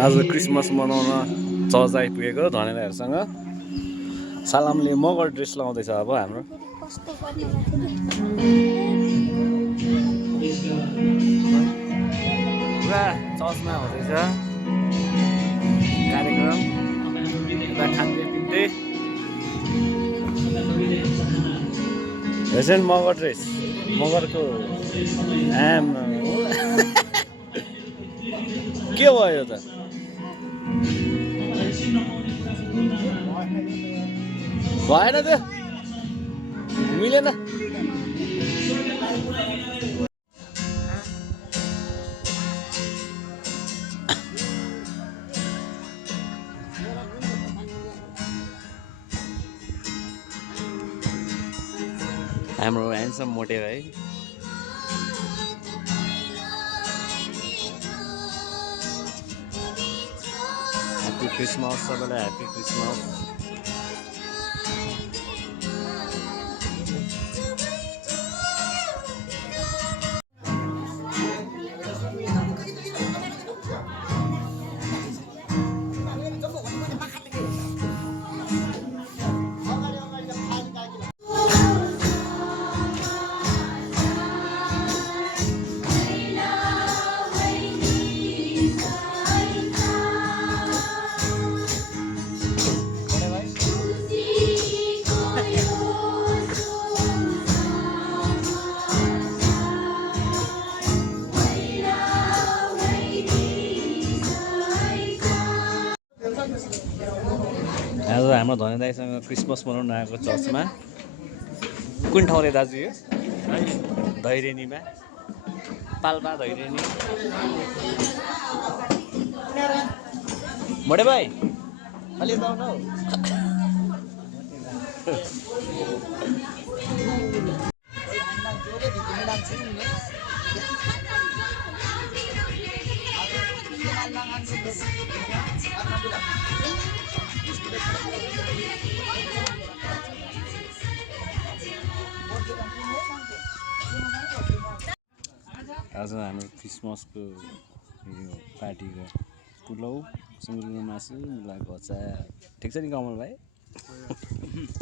आज क्रिसमस मनाउन चर्च आइपुगेको धनेदाहरूसँग सालामले मगर ड्रेस लगाउँदैछ अब हाम्रो पुरा चर्चमा हुँदैछ कार्यक्रम यता खाँदै पिँदै हेर्छन् मगर ड्रेस मगरको आम के भयो त भएन त्यो मिलेन हाम्रो ह्यान्डसम मोटे भाइ ह्याप्पी क्रिसमस सबैलाई ह्याप्पी क्रिसमस आज हाम्रो धनी दाइसँग क्रिसमस मनाउन आएको चर्चमा कुन ठाउँ रे दाजु यो धैरेनीमा पाल्पा धैरेनी मोटे भाइ अलि जाऊ न आज हाम्रो क्रिसमसको पार्टीको पुलाउ सुँगुरको मासु मुलाको अचार ठिक छ नि कमल भाइ